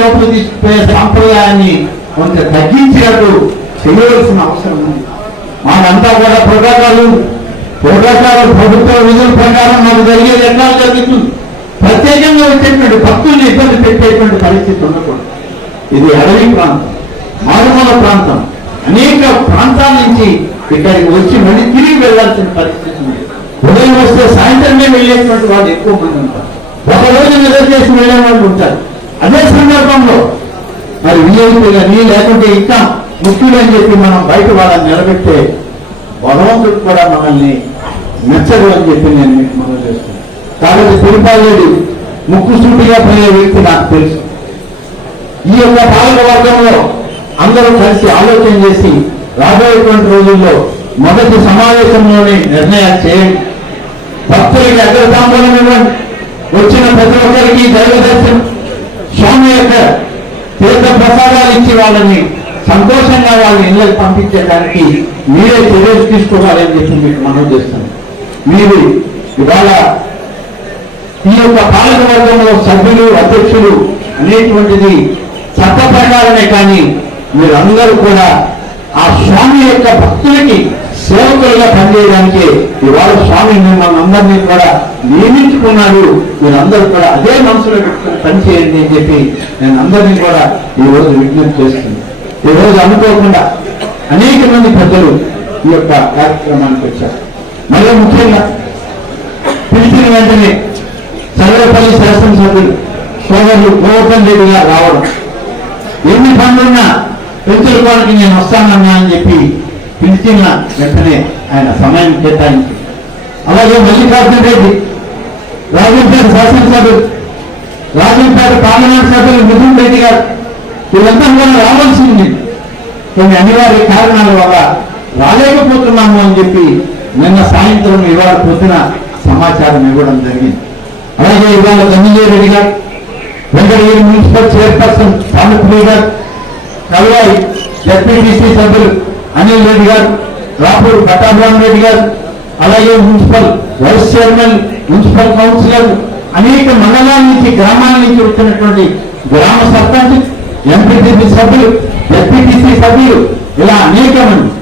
లోపల తీసుకుపోయే సాంప్రదాయాన్ని కొంత తగ్గించినట్టు చేయవలసిన అవసరం ఉంది. మాకంతా కూడా ప్రోటోకాలు ప్రోటోకాల్ ప్రభుత్వ విధుల ప్రకారం మాకు జరిగేది ఎట్లా జరుగుతుంది. ప్రత్యేకంగా వచ్చేటువంటి భక్తుల్ని ఇబ్బంది పెట్టేటువంటి పరిస్థితి ఉండకూడదు. ఇది అడవి ప్రాంతం మారుమూల ప్రాంతం. అనేక ప్రాంతాల నుంచి ఇక్కడికి వచ్చి మళ్ళీ తిరిగి వెళ్ళాల్సిన పరిస్థితి ఉంది. ఉదయం వస్తే సాయంత్రమే వెళ్ళేటువంటి వాళ్ళు ఎక్కువ మంది ఉంటారు. ఒక రోజు నిద్ర చేసి వెళ్ళే వాళ్ళు ఉంటారు. అదే సందర్భంలో మరి విజయపూర్గా నీ లేకుంటే ఇంకా ముఖ్యులు అని చెప్పి మనం బయట వాళ్ళని నిలబెట్టే భగవంతుడు కూడా మనల్ని మెచ్చడు అని చెప్పి నేను మీకు మనం చేస్తున్నాను. కాబట్టి తిరుపతి ముక్కు సూటిగా పోయే వ్యక్తి నాకు తెలుసు. ఈ యొక్క పాలక వర్గంలో అందరూ కలిసి ఆలోచన చేసి రాబోయేటువంటి రోజుల్లో మొదటి సమావేశంలోనే నిర్ణయాలు చేయండి. భక్తులకి అగ్రతాంబూలం ఇవ్వండి. వచ్చిన ప్రతి ఒక్కరికి దైవ దర్శనం తీర్థ ప్రసాదాలు ఇచ్చి వాళ్ళని సంతోషంగా వాళ్ళని ఇళ్ళకి పంపించడానికి మీరే చర్యలు తీసుకోవాలని చెప్పి మీకు మనం చేస్తాను. మీరు ఇవాళ ఈ యొక్క పాలకవర్గంలో సభ్యులు అధ్యక్షులు అనేటువంటిది చట్ట ప్రకారమే కానీ మీరందరూ కూడా ఆ స్వామి యొక్క భక్తులకి సేవకులుగా పనిచేయడానికి ఇవాళ స్వామి మిమ్మల్ని అందరినీ కూడా నియమించుకున్నాడు. మీరందరూ కూడా అదే మనసులో పెట్టుకుని పనిచేయండి అని చెప్పి నేను అందరినీ కూడా ఈ రోజు విజ్ఞప్తి చేస్తుంది ఈ రోజు అనుకోకుండా అనేక మంది పెద్దలు ఈ యొక్క కార్యక్రమానికి వచ్చారు. మళ్ళీ ముఖ్యంగా పిలిచిన వెంటనే చంద్రపల్లి శాసనసభ్యులు సోదరులు గోవర్ధన్ రెడ్డి గారు రావడం. ఎన్ని పనులున్నా పెంచుకోవడానికి నేను వస్తానన్నా అని చెప్పి పిలిచిన వెంటనే ఆయన సమయం కేటాయించి. అలాగే మల్లికార్జున రెడ్డి రాజంపేట శాసనసభ్యులు రాజంపేట పార్లమెంట్ సభ్యులు మిథున్ రెడ్డి గారు వీళ్ళంతా కూడా రావాల్సింది. కొన్ని అనివార్య కారణాల వల్ల రాలేకపోతున్నాము అని చెప్పి నిన్న సాయంత్రం ఇవాళ పొద్దున సమాచారం ఇవ్వడం జరిగింది. అలాగే ఇవాళ ధనంజయ రెడ్డి గారు వెంకటగిరి మున్సిపల్ చైర్పర్సన్ సామత్రి గారు కల్వాయి జడ్పీటీసీ సభ్యులు అనిల్ రెడ్డి గారు రాపూర్ పట్టాభవన్ రెడ్డి గారు అలాగే municipal vice chairman municipal councillor అనేక మండలాల నుంచి గ్రామాల నుంచి వచ్చినటువంటి గ్రామ సర్పంచ్ ఎంపీటీసీ సభ్యులు ఎస్పీటీసీ సభ్యులు ఇలా అనేక మంది.